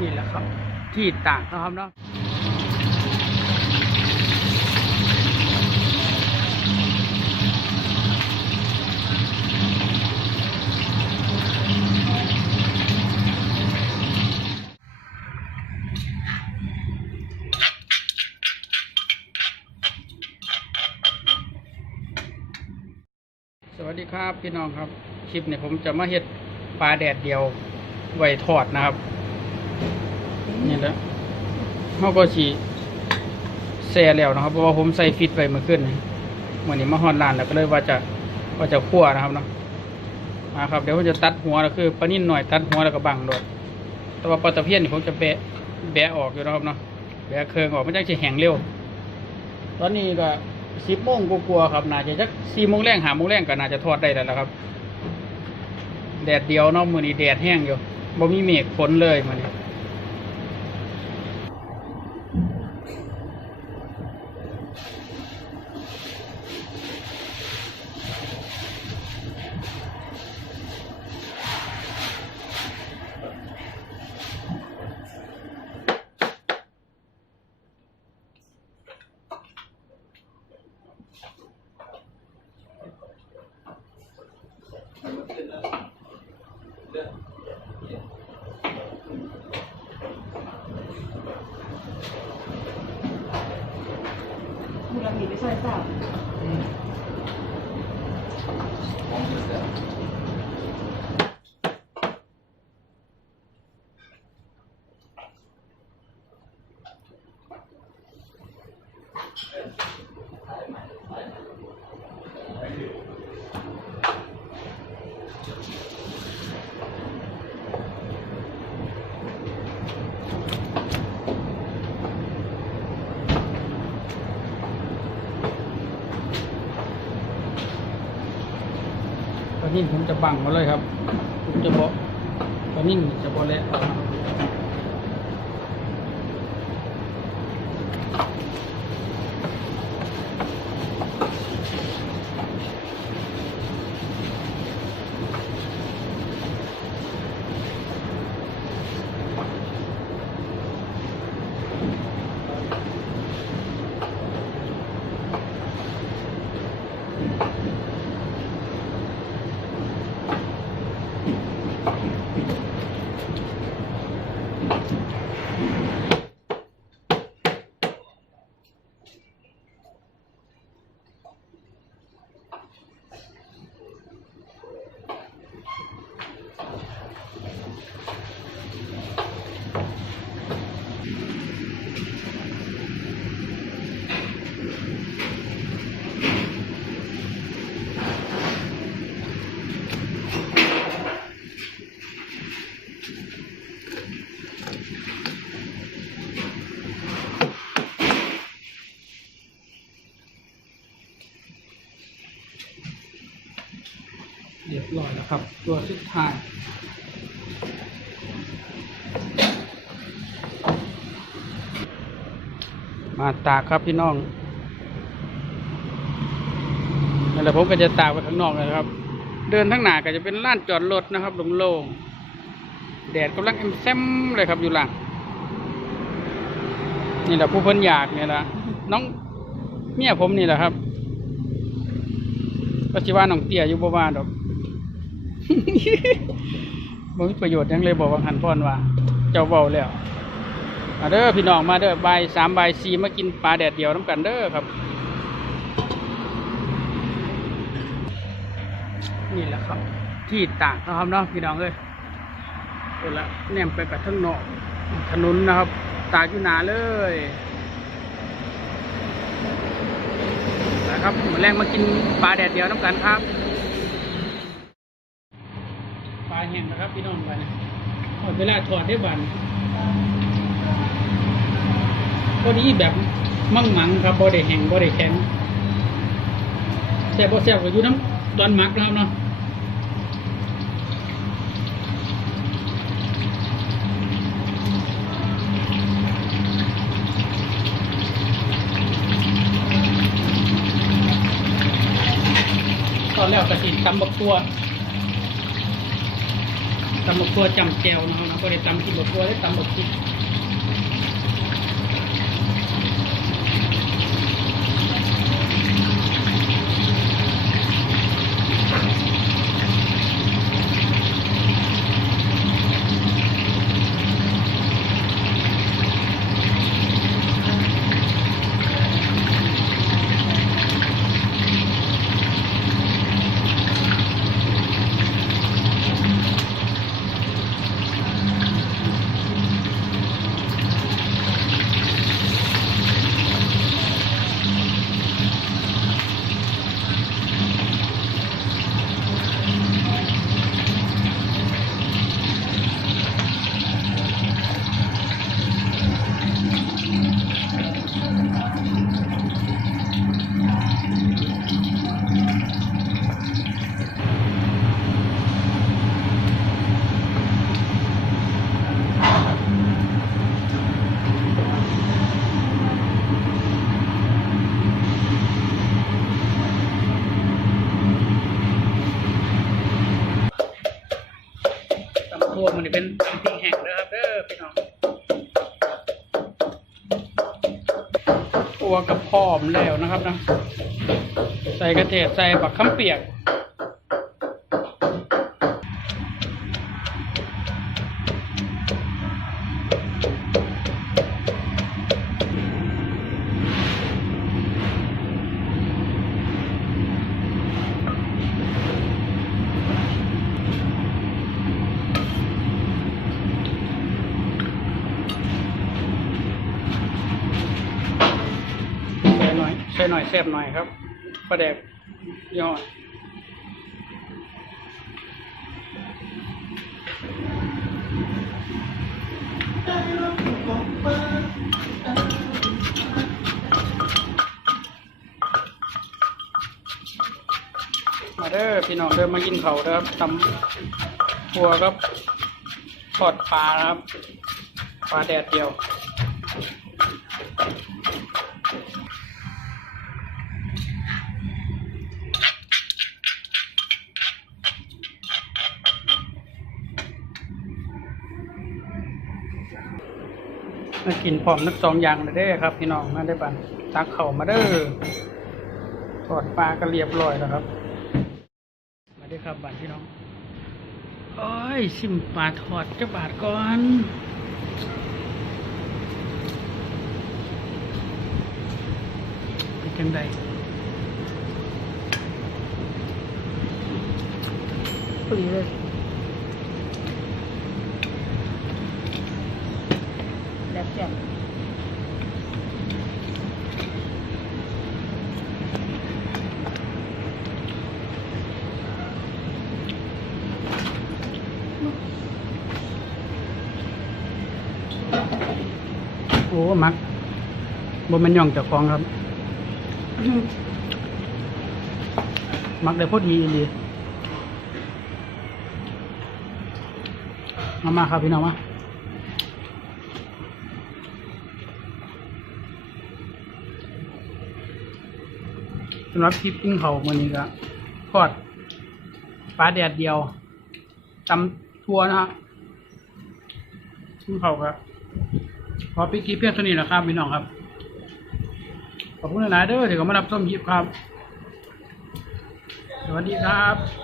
นี่แหละครับ ที่ต่างนะครับเนาะสวัสดีครับพี่น้องครับ คลิปเนี่ยผมจะมาเฮ็ดปลาแดดเดียวไว้ทอดนะครับ นี่แหละเขาก็ฉีแซ่แล้วนะครับ เพราะว่าผมใส่ฟิตไปเมื่อคืนวันนี้มาฮอดร้านแล้วก็เลยว่าจะว่าจะคั่วนะครับเนาะมาครับ เดี๋ยวผมจะตัดหัวแล้วคือปลานิ่นหน่อยตัดหัวแล้วก็บังโดดแต่ว่าปลาตะเพียนนี่ผมจะแบะแบะออกอยู่นะครับเนาะแบะเครื่องออกไมันจะจะแห้งเร็ว ตอนนี้ก็สิบโมงกลัวๆครับน่าจะสักสี่โมงแรงหาโมงแรงก็น่าจะทอดได้แล้วละครับ แดดเดียวเนาะมือนี้แดดแห้งอยู่บ่มีเมฆฝนเลยมือนี้ ต นนี้ผมจะบังมาเลยครับ ผมจะบอกตอนนี้จะบอกแล้ว บรียบร้อยแล้วครับ ตัวสุดท้ายมาตากครับพี่น้องนั่นแหละผมก็จะตากไว้ข้างนอกเลยครับ เดินทั้งหน้าก็จะเป็นลานจอดรถนะครับโล่งๆแดดกำลังเอ็มแซมเลยครับอยู่หลังนี่แหละผู้เพิ่นอยากเนี่ยละน้องเมียผมนี่แหละครับก็ชิว่าน้องเตี้ยอยู่บ่ว่าดอก บ่มีประโยชน์ยังเลยบอกว่าหันพ่อนว่า เจ้าเบาแล้วมาเด้อพี่น้องมาเด้อใบสามใบสี่มากินปลาแดดเดียวน้ำกันเด้อครับ นี่แหละครับ ที่ต่างนะครับเนาะพี่น้องเอ้ยเปิดละแนมไปกับทั้งนอกถนนนะครับ ตากอยู่หนาเลยนะครับมาแรงมากินปลาแดดเดียวน้ำกันครับ ปลาแห้ง นะครับพี่น้องกันหมดเวลาถอดได้บันพอดีแบบมั่งมังครับบ่ได้แห้งบ่ได้แข็งแซ่บบ่แซ่บก็อยู่น้ำตอนหมักนะครับเนาะตอนแรกกระสิตำบักตัว ตำบักตัวจำแจวนะครับนะก็ได้ตำกินบักตัวได้ตำบักพริกตำบักตัวมันนี่เป็นตำพริกแห้งนะครับเด้อพี่น้องตัวกับ พร้อมแล้วนะครับนะใส่กระเทียมใส่บักข้ำเปียก หน่อยใส่หน่อยแซ่บหน่อยครับปลาแดกยอดมาเด้อพี่น้องเดินมากินเขาเด้อครับตำทัวครับทอดปลาครับปลาแดดเดียว มากินพร้อมนักสองอย่างเลยเด้ครับ พี่น้องมาได้อบันตักเข่ามาเด้อทอดปลาก็เรียบร้อยแล้วครับ มาได้ครับบันพี่น้องโอ้ยชิมปลาทอดจะบาทก่อนเป็นจังไดพอดีเลยแล้วแจ่ม โอ้ มักบ่แมันย่องเจากของครับ มักได้พอดีเลยมามาครับพี่น้องมาสำหรับคลิปปิ้งเขาวันนี้ก็ทอดปลาแดดเดียวตำทัวนะฮะปิ้งเขาก็ ขอปิกี้เพียงเท่านี้แหละครับพี่น้องครับ ขอบคุณหลายๆเด้อที่เขามารับส้มยิบครับ สวัสดีครับ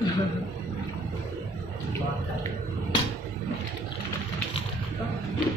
Thank you.